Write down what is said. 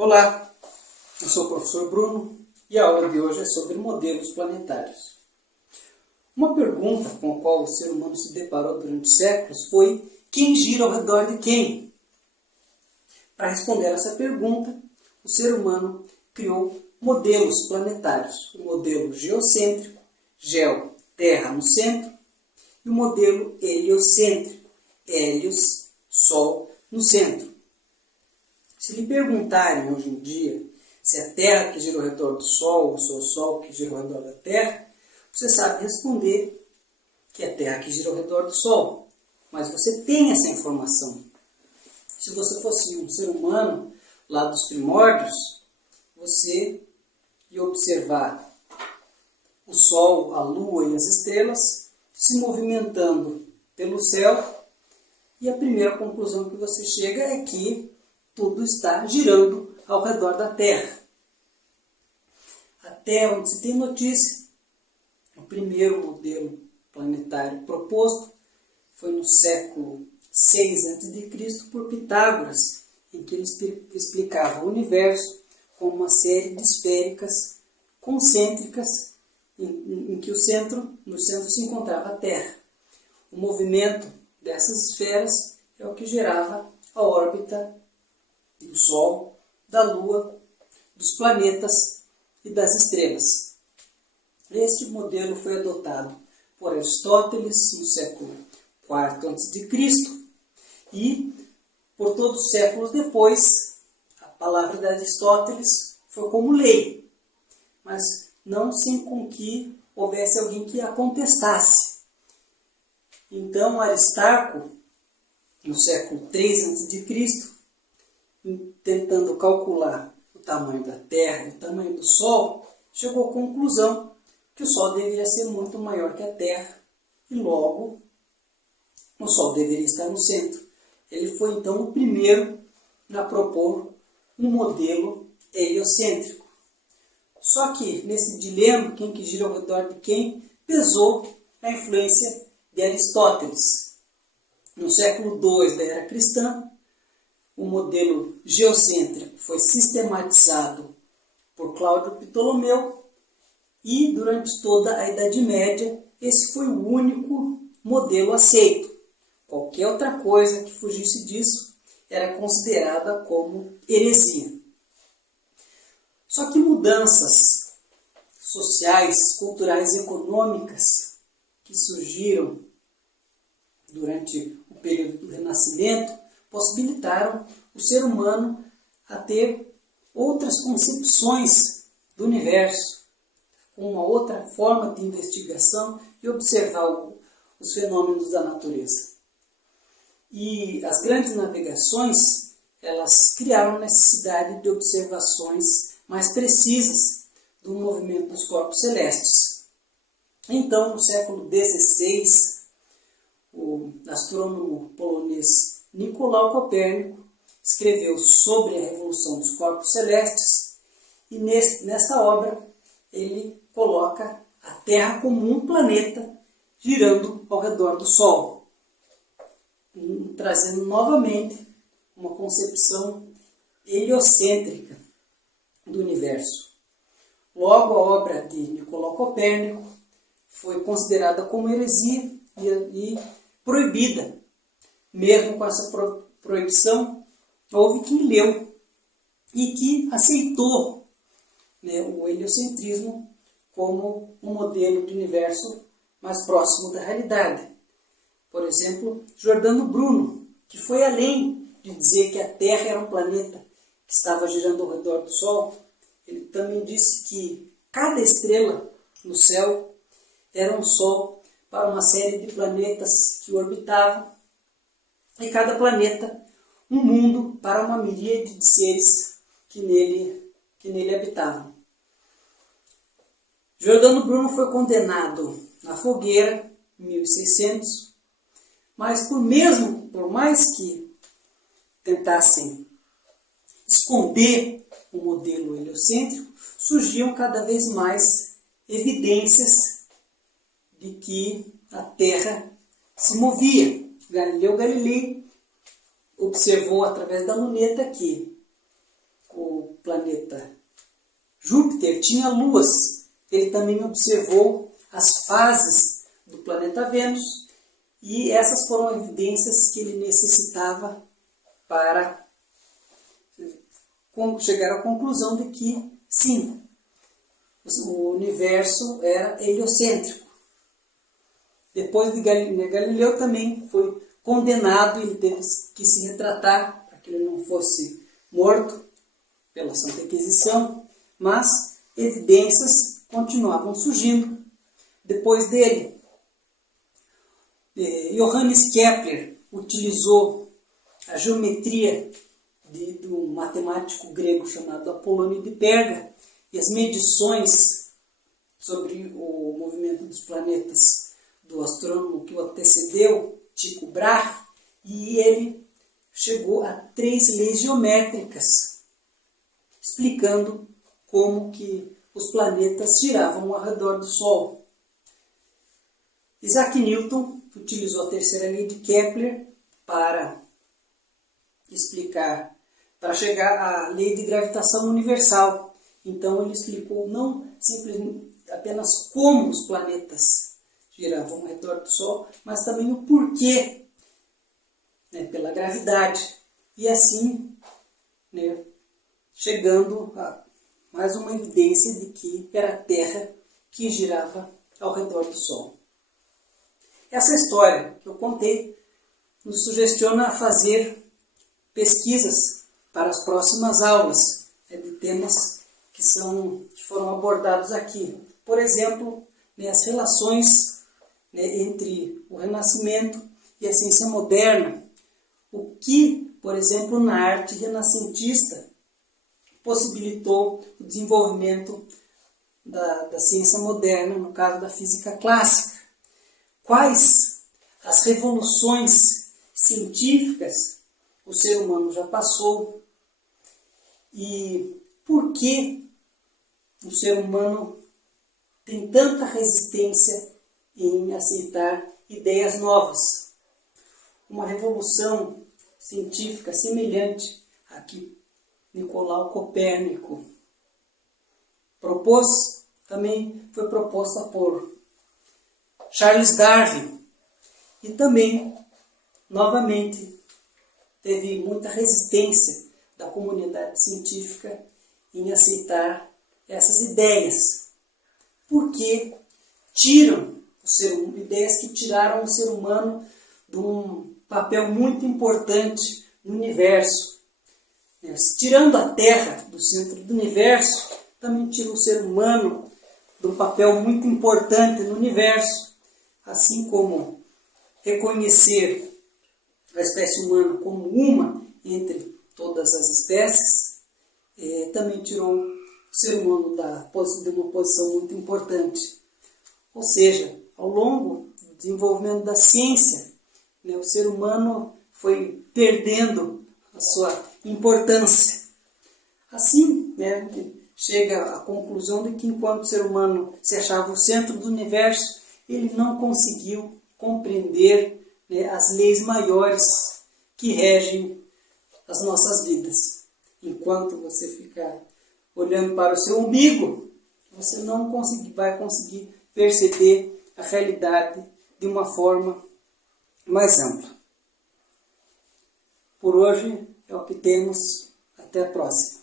Olá, eu sou o professor Bruno e a aula de hoje é sobre modelos planetários. Uma pergunta com a qual o ser humano se deparou durante séculos foi: quem gira ao redor de quem? Para responder essa pergunta, o ser humano criou modelos planetários. O modelo geocêntrico, Geo, Terra no centro, e o modelo heliocêntrico, Hélios, Sol no centro. Se lhe perguntarem hoje em dia se é a Terra que gira ao redor do Sol ou se é o Sol que gira ao redor da Terra, você sabe responder que é a Terra que gira ao redor do Sol. Mas você tem essa informação. Se você fosse um ser humano lá dos primórdios, você ia observar o Sol, a Lua e as estrelas se movimentando pelo céu, e a primeira conclusão que você chega é que tudo está girando ao redor da Terra. Até onde se tem notícia, o primeiro modelo planetário proposto foi no século 6 a.C. por Pitágoras, em que ele explicava o universo como uma série de esféricas concêntricas em que no centro se encontrava a Terra. O movimento dessas esferas é o que gerava a órbita do Sol, da Lua, dos planetas e das estrelas. Este modelo foi adotado por Aristóteles no século IV a.C. e, por todos os séculos depois, a palavra de Aristóteles foi como lei, mas não sem com que houvesse alguém que a contestasse. Então, Aristarco, no século III a.C., tentando calcular o tamanho da Terra e o tamanho do Sol, chegou à conclusão que o Sol deveria ser muito maior que a Terra e, logo, o Sol deveria estar no centro. Ele foi, então, o primeiro a propor um modelo heliocêntrico. Só que, nesse dilema, quem que gira ao redor de quem, pesou a influência de Aristóteles. No século II da era cristã, o modelo geocêntrico foi sistematizado por Cláudio Ptolomeu e, durante toda a Idade Média, esse foi o único modelo aceito. Qualquer outra coisa que fugisse disso era considerada como heresia. Só que mudanças sociais, culturais e econômicas que surgiram durante o período do Renascimento possibilitaram o ser humano a ter outras concepções do universo, uma outra forma de investigação e observar os fenômenos da natureza. E as grandes navegações, elas criaram necessidade de observações mais precisas do movimento dos corpos celestes. Então, no século XVI, o astrônomo polonês Nicolau Copérnico escreveu sobre a revolução dos corpos celestes e nessa obra ele coloca a Terra como um planeta girando ao redor do Sol, trazendo novamente uma concepção heliocêntrica do universo. Logo, a obra de Nicolau Copérnico foi considerada como heresia e proibida. Mesmo com essa proibição, houve quem leu e que aceitou, o heliocentrismo como um modelo de universo mais próximo da realidade. Por exemplo, Giordano Bruno, que foi além de dizer que a Terra era um planeta que estava girando ao redor do Sol, ele também disse que cada estrela no céu era um Sol para uma série de planetas que o orbitavam, e cada planeta um mundo para uma miríade de seres que nele habitavam. Giordano Bruno foi condenado na fogueira em 1600, mas por mais que tentassem esconder o modelo heliocêntrico, surgiam cada vez mais evidências de que a Terra se movia. Galileu Galilei observou através da luneta que o planeta Júpiter tinha luas. Ele também observou as fases do planeta Vênus e essas foram evidências que ele necessitava para chegar à conclusão de que, sim, o universo era heliocêntrico. Depois de Galileu também foi condenado e ele teve que se retratar para que ele não fosse morto pela Santa Inquisição, mas evidências continuavam surgindo depois dele. Johannes Kepler utilizou a geometria do matemático grego chamado Apolônio de Perga e as medições sobre o movimento dos planetas do astrônomo que o antecedeu, Tycho Brahe, e ele chegou a 3 leis geométricas, explicando como que os planetas giravam ao redor do Sol. Isaac Newton utilizou a terceira lei de Kepler para explicar, para chegar à lei de gravitação universal. Então ele explicou não simplesmente apenas como os planetas giravam ao redor do Sol, mas também o porquê, pela gravidade. E assim, chegando a mais uma evidência de que era a Terra que girava ao redor do Sol. Essa história que eu contei nos sugestiona a fazer pesquisas para as próximas aulas de temas que foram abordados aqui. Por exemplo, as relações entre o Renascimento e a ciência moderna. O que, por exemplo, na arte renascentista possibilitou o desenvolvimento da ciência moderna, no caso da física clássica. Quais as revoluções científicas o ser humano já passou e por que o ser humano tem tanta resistência em aceitar ideias novas. Uma revolução científica semelhante a que Nicolau Copérnico propôs, também foi proposta por Charles Darwin e também, novamente, teve muita resistência da comunidade científica em aceitar essas ideias, porque ideias que tiraram o ser humano de um papel muito importante no universo. Tirando a Terra do centro do universo, também tira o ser humano de um papel muito importante no universo, assim como reconhecer a espécie humana como uma entre todas as espécies, também tirou o ser humano de uma posição muito importante. Ou seja, ao longo do desenvolvimento da ciência, o ser humano foi perdendo a sua importância. Assim, chega à conclusão de que enquanto o ser humano se achava o centro do universo, ele não conseguiu compreender as leis maiores que regem as nossas vidas. Enquanto você ficar olhando para o seu umbigo, você não vai conseguir perceber a realidade de uma forma mais ampla. Por hoje é o que temos. Até a próxima.